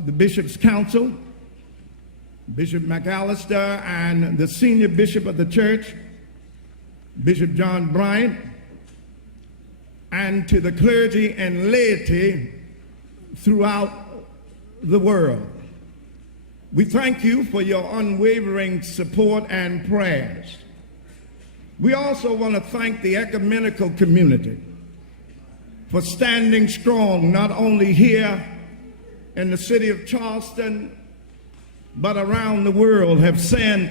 the Bishop's Council, Bishop McAllister, and the senior bishop of the church, Bishop John Bryant, and to the clergy and laity throughout the world. We thank you for your unwavering support and prayers. We also want to thank the ecumenical community for standing strong, not only here in the city of Charleston, but around the world, have sent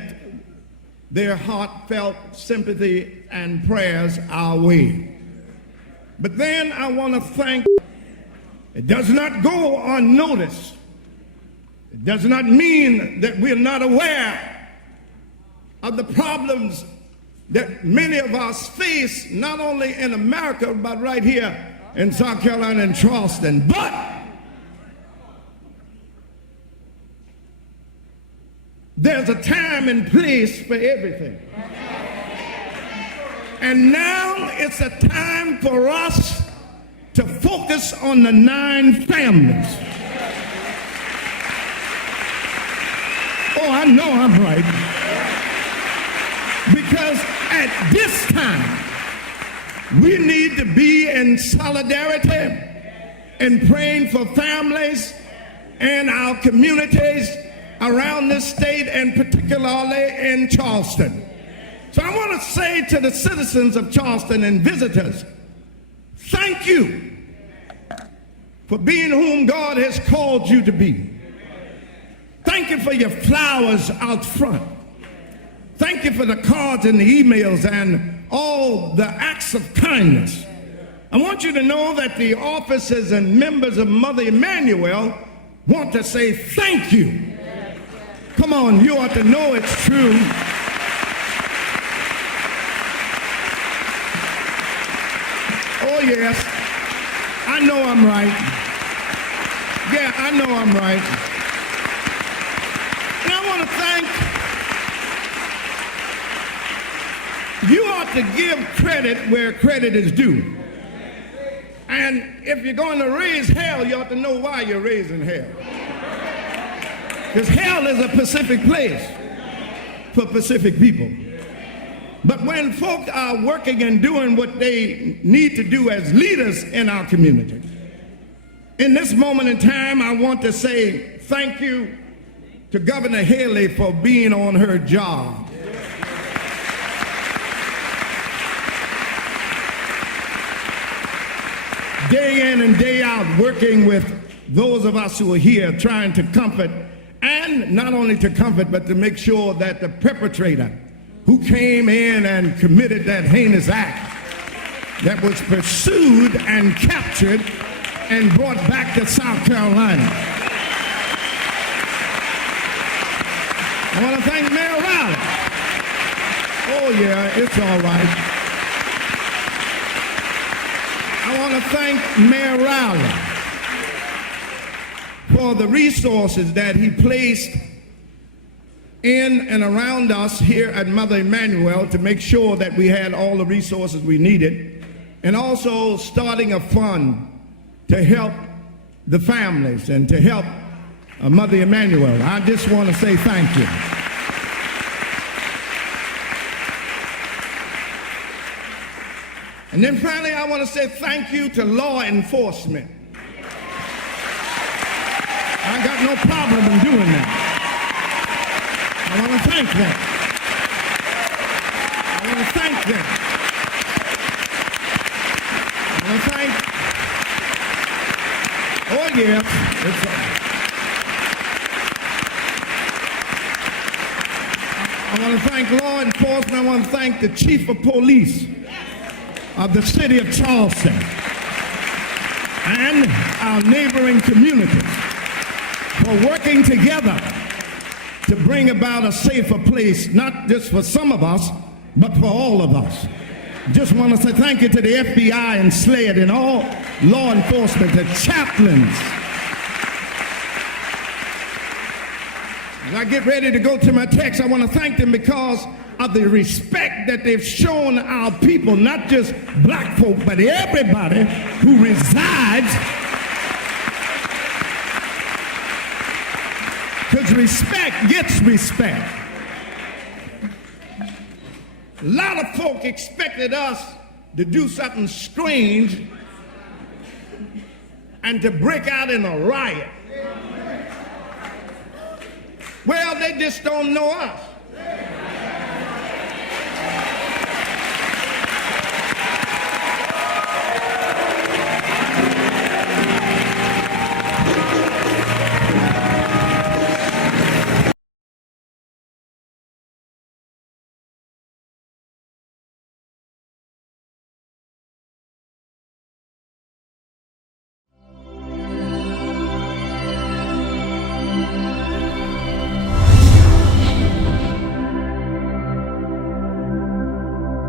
their heartfelt sympathy and prayers our way. But then I want to thank, it does not go unnoticed. It does not mean that we're not aware of the problems that many of us face, not only in America, but right here in South Carolina and Charleston. But there's a time and place for everything. And now it's a time for us to focus on the 9 families. Oh, I know I'm right. Because at this time, we need to be in solidarity and praying for families and our communities around this state, and particularly in Charleston. So I want to say to the citizens of Charleston and visitors, thank you for being whom God has called you to be. Thank you for your flowers out front. Thank you for the cards and the emails and all the acts of kindness. I want you to know that the officers and members of Mother Emanuel want to say thank you. Come on, you ought to know it's true. Oh yes, I know I'm right. Yeah, I know I'm right. And I want to thank, you ought to give credit where credit is due. And if you're going to raise hell, you ought to know why you're raising hell. Because hell is a Pacific place for Pacific people. But when folk are working and doing what they need to do as leaders in our community, in this moment in time, I want to say thank you to Governor Haley for being on her job. Day in and day out, working with those of us who are here, trying to comfort, and not only to comfort, but to make sure that the perpetrator who came in and committed that heinous act, that was pursued and captured and brought back to South Carolina. I want to thank Mayor Rowley. Oh yeah, it's all right. I want to thank Mayor Rowley for the resources that he placed in and around us here at Mother Emanuel to make sure that we had all the resources we needed, and also starting a fund to help the families and to help Mother Emanuel. I just want to say thank you. And then finally, I want to say thank you to law enforcement. I got no problem in doing that. I want to thank them. I want to thank them. I want to thank, oh yeah, I want to thank law enforcement. I want to thank the chief of police of the city of Charleston and our neighboring communities for working together to bring about a safer place, not just for some of us, but for all of us. Just want to say thank you to the FBI and SLED and all law enforcement, the chaplains. As I get ready to go to my text, I want to thank them because of the respect that they've shown our people, not just black folk, but everybody who resides Because respect gets respect. A lot of folk expected us to do something strange and to break out in a riot. Well, they just don't know us.